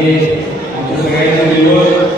आणि आमच्या सगळ्यांच्या विरोध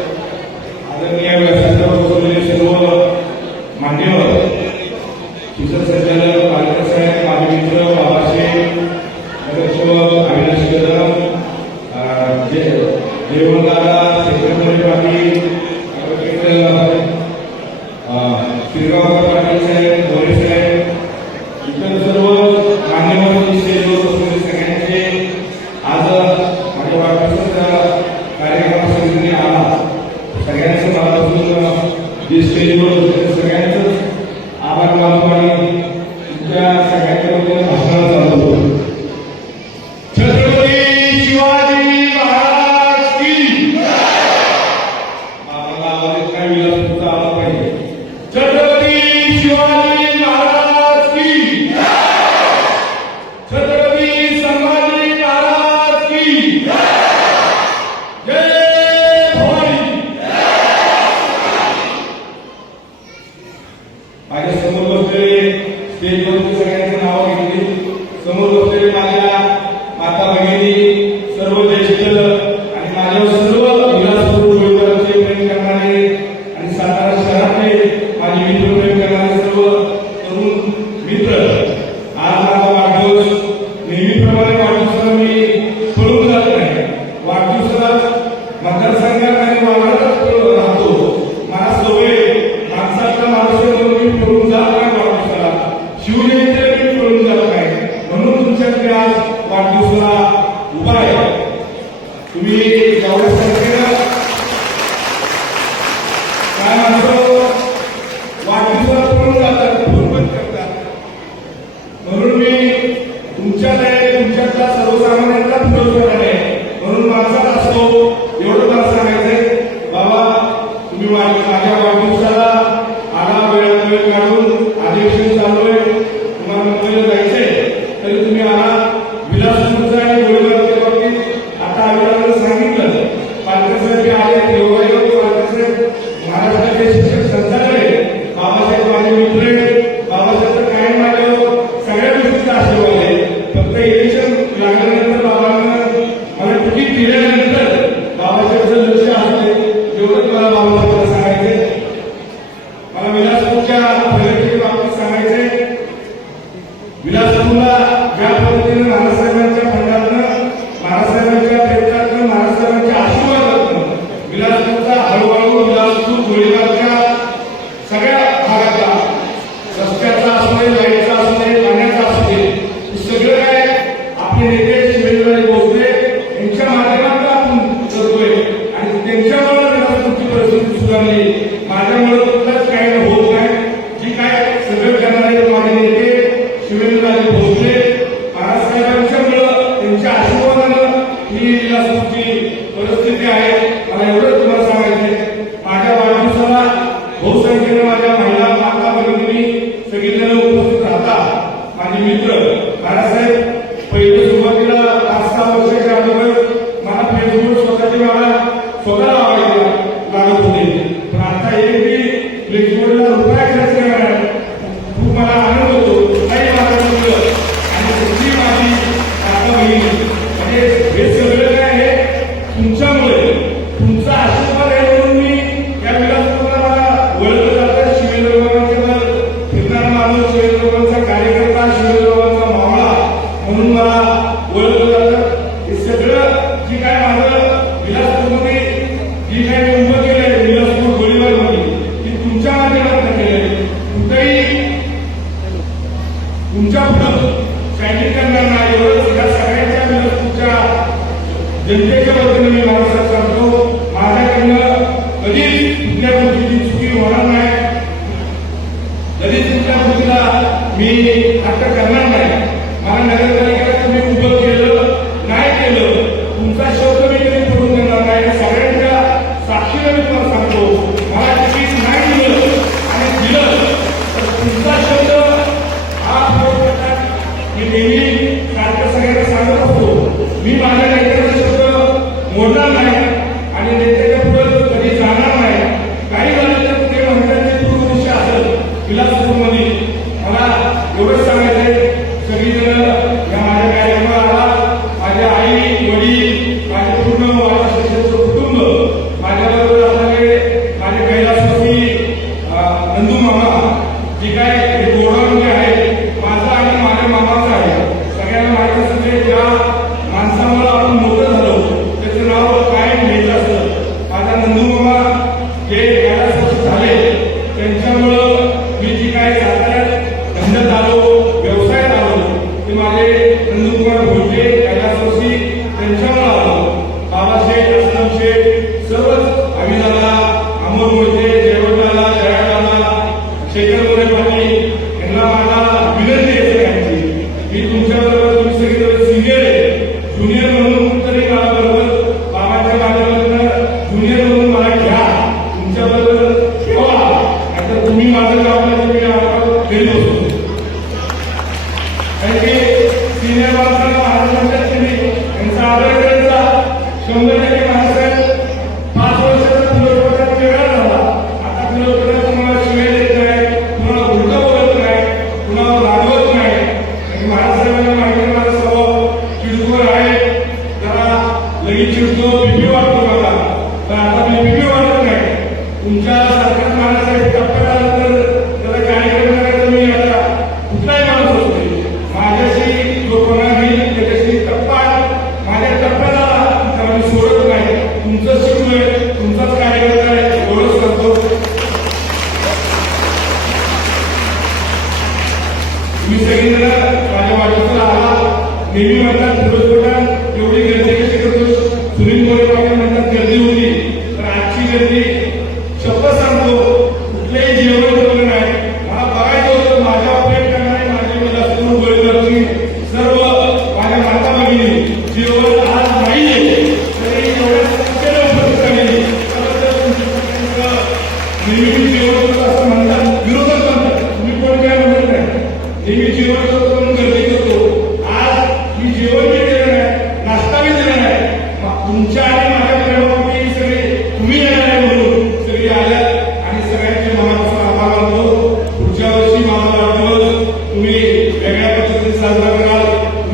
नेहमी म्हणतात फिरोजकोटात एवढी गर्दी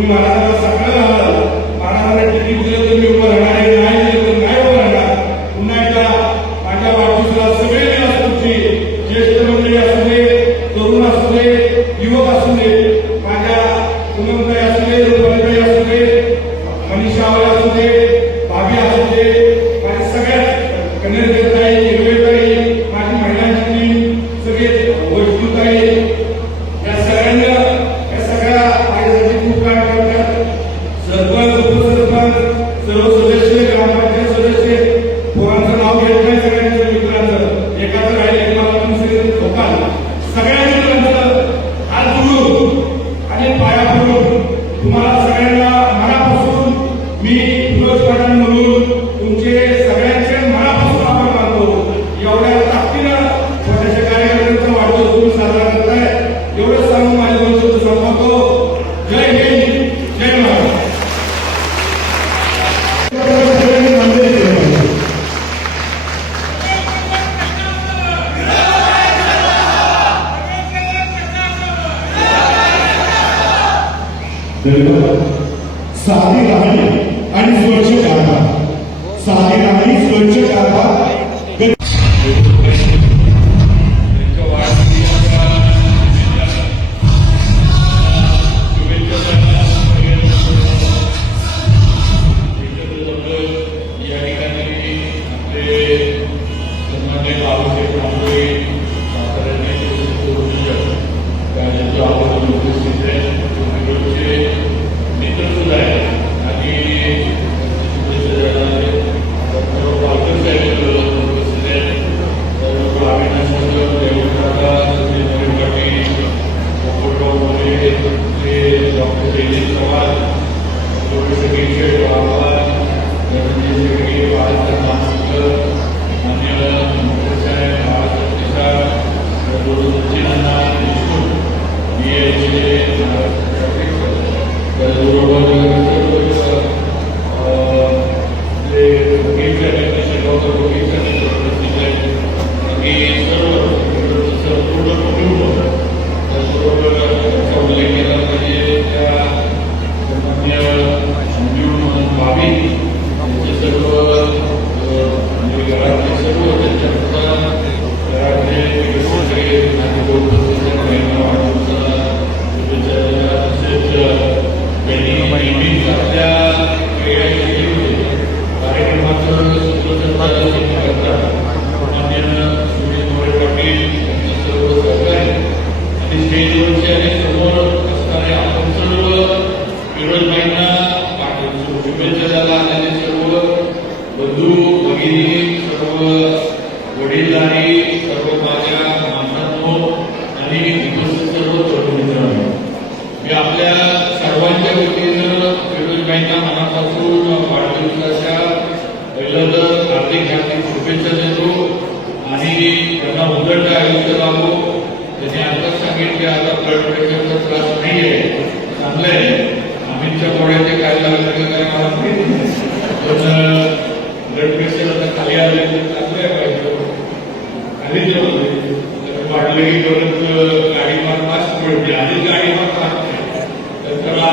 Obrigado.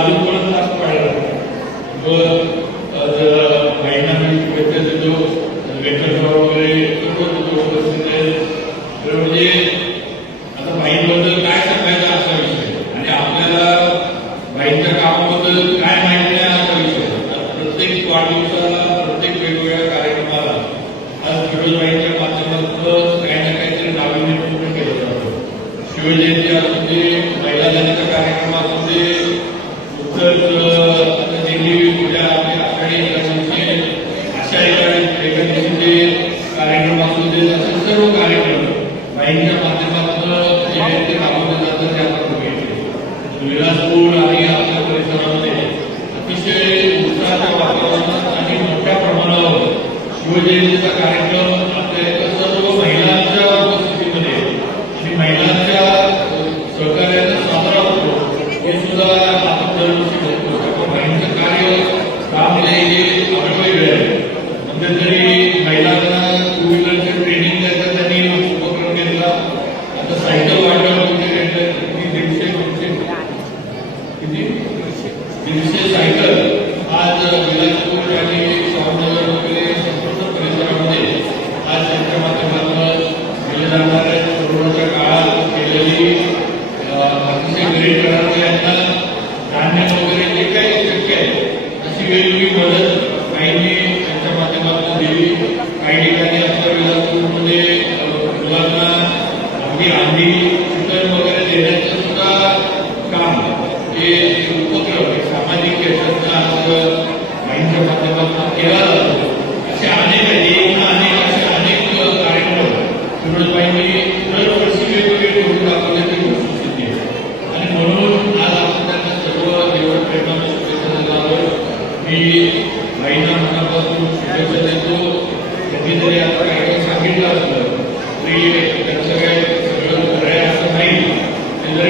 अधिक वेळ तास पाळला व विलासपूर आणि आपल्या परिसरामध्ये अतिशय आणि मोठ्या प्रमाणावर शिवजयंतीचा कार्यक्रम கேள்வி மலர்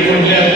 projeto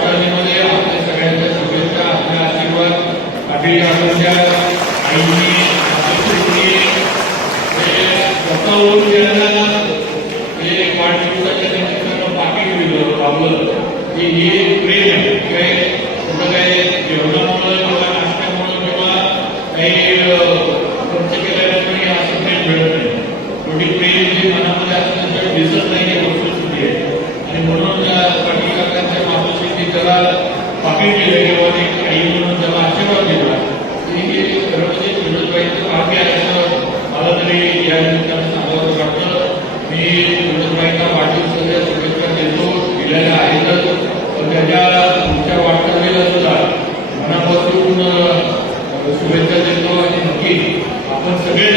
वाटचालीमध्ये आपल्या सगळ्यांच्या शुभेच्छा आपल्या आशीर्वाद. अभियानाच्या आईची त्याच्या तुमच्या वाटचालीला सुद्धा मनापासून शुभेच्छा देतो आणि नक्की आपण सगळे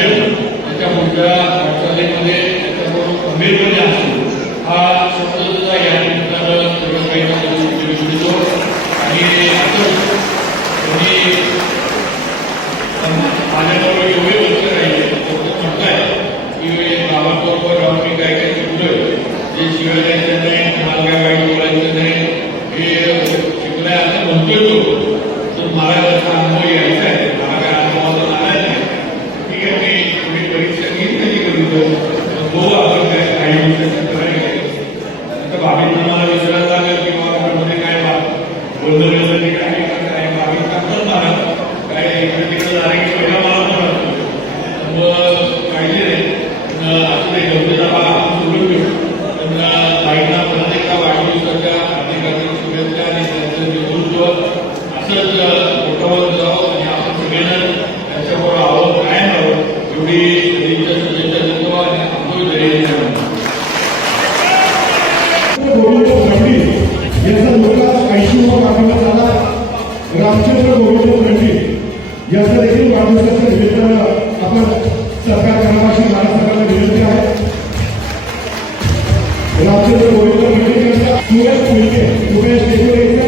జిల్లాలో O resto é.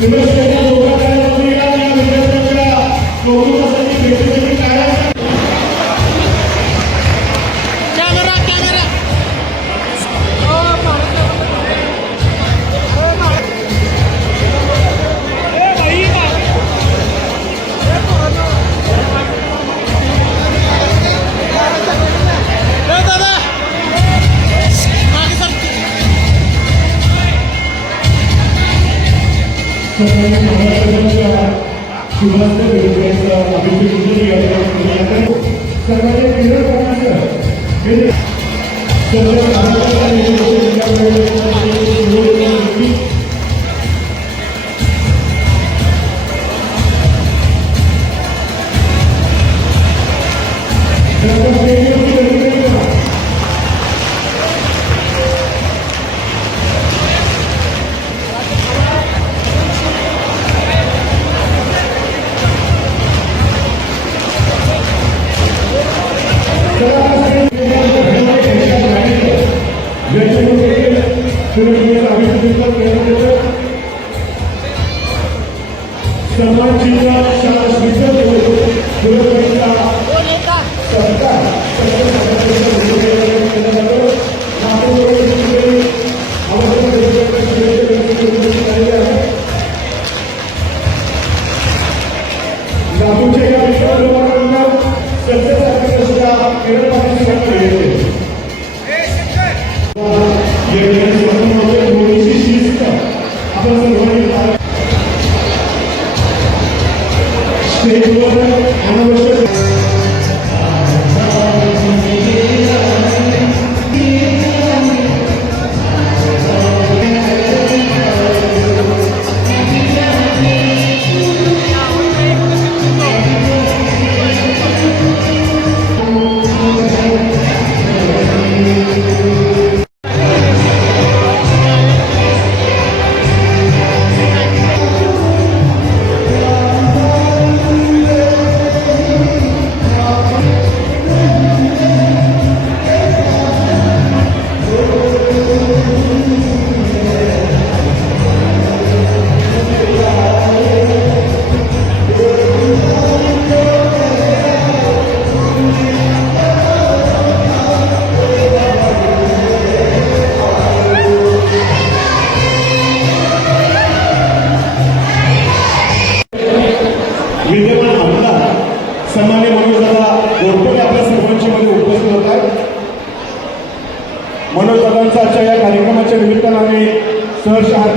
よろし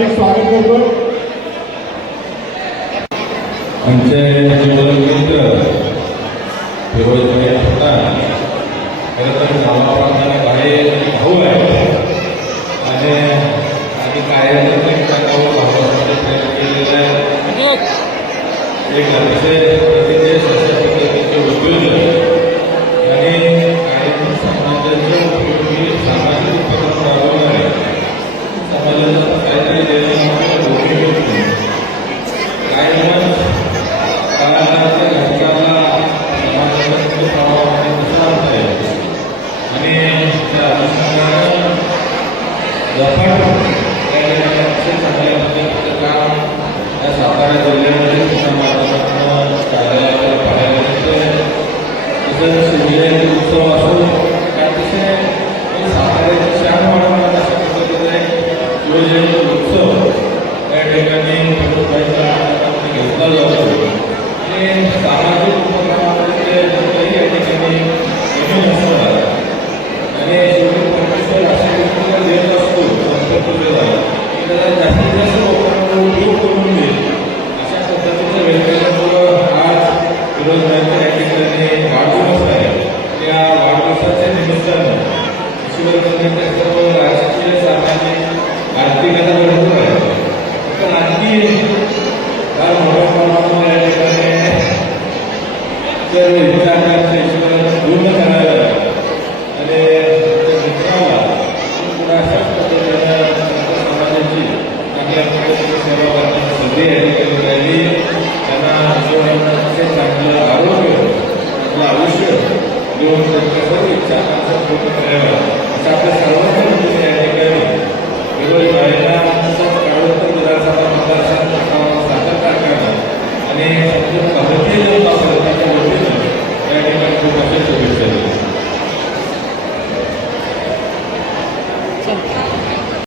हार्दिक स्वागत करतो आमचे मित्र फिरोजभाई आमदार खरं तर गावाप्रांताला भाऊ आहे. आणि आधी काय टाकावं जिल्ह्यामध्ये कार्यालयाच्या पाण्यामध्ये तसंच सूर्याचे उत्सव असून